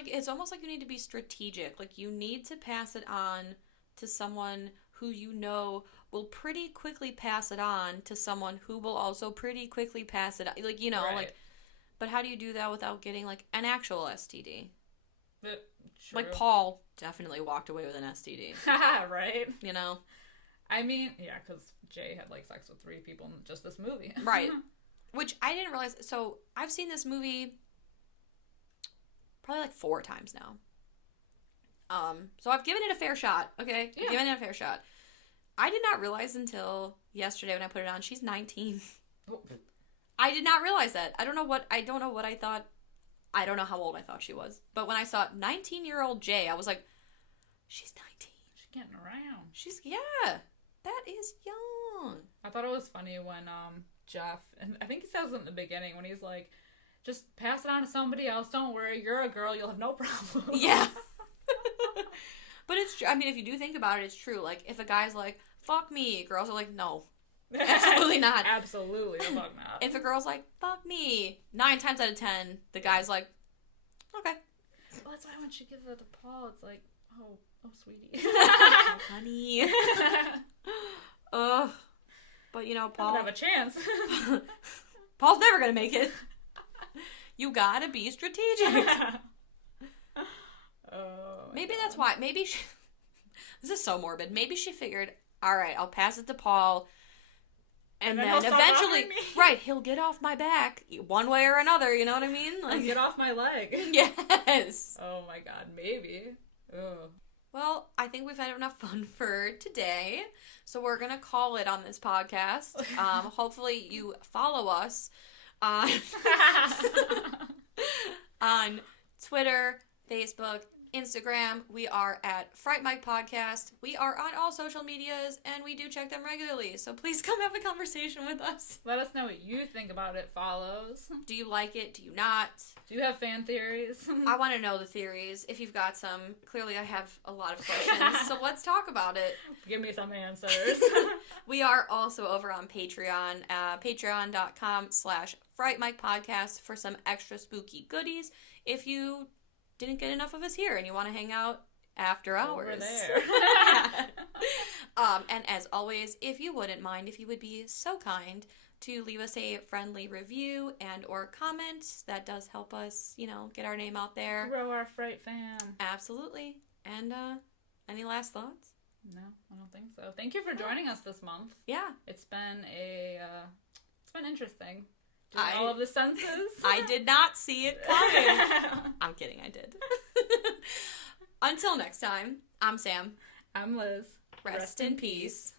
It's almost like you need to be strategic. Like, you need to pass it on to someone who you know will pretty quickly pass it on to someone who will also pretty quickly pass it on. Like, you know, right. like, but how do you do that without getting, like, an actual STD? True. Like, Paul definitely walked away with an STD. Right? You know? I mean, yeah, because Jay had, like, sex with 3 people in just this movie. Right. Which I didn't realize. So, I've seen this movie probably, like, 4 times now. So I've given it a fair shot, okay? Yeah. I've given it a fair shot. I did not realize until yesterday when I put it on, she's 19. Oh. I did not realize that. I don't know what I thought. I don't know how old I thought she was. But when I saw 19-year-old Jay, I was like, she's 19. She's getting around. Yeah. That is young. I thought it was funny when Jeff, and I think he says it in the beginning, when he's like, just pass it on to somebody else, don't worry, you're a girl, you'll have no problem. Yeah. But it's true. I mean, if you do think about it, it's true. Like, if a guy's like, fuck me, girls are like, no. Absolutely not. Absolutely the fuck not. If a girl's like, fuck me, 9 times out of 10, the guy's like, okay. Well, that's why when she gives it to Paul, it's like, oh, sweetie. Honey. Ugh. But, you know, Paul... Doesn't have a chance. Paul's never gonna make it. You gotta be strategic. Maybe that's why. Maybe she... This is so morbid. Maybe she figured, all right, I'll pass it to Paul, and then eventually, right, he'll get off my back one way or another. You know what I mean? Like, get off my leg. Yes. Oh my god, maybe. Ugh. Well, I think we've had enough fun for today, so we're gonna call it on this podcast. Hopefully, you follow us on on Twitter, Facebook, Instagram. We are at Fright Mic Podcast. We are on all social medias, and we do check them regularly. So please come have a conversation with us. Let us know what you think about It Follows. Do you like it? Do you not? Do you have fan theories? I want to know the theories. If you've got some, clearly I have a lot of questions. So let's talk about it. Give me some answers. We are also over on Patreon, patreon.com/Fright Mic Podcast for some extra spooky goodies. If you didn't get enough of us here and you want to hang out after hours. Over there. And as always, if you wouldn't mind, if you would be so kind to leave us a friendly review and or comment, that does help us, you know, get our name out there. Grow our Fright fam. Absolutely. And any last thoughts? No, I don't think so. Thank you for joining us this month. Yeah. It's been interesting. All of the senses. I did not see it coming. I'm kidding, I did. Until next time, I'm Sam. I'm Liz. Rest in peace.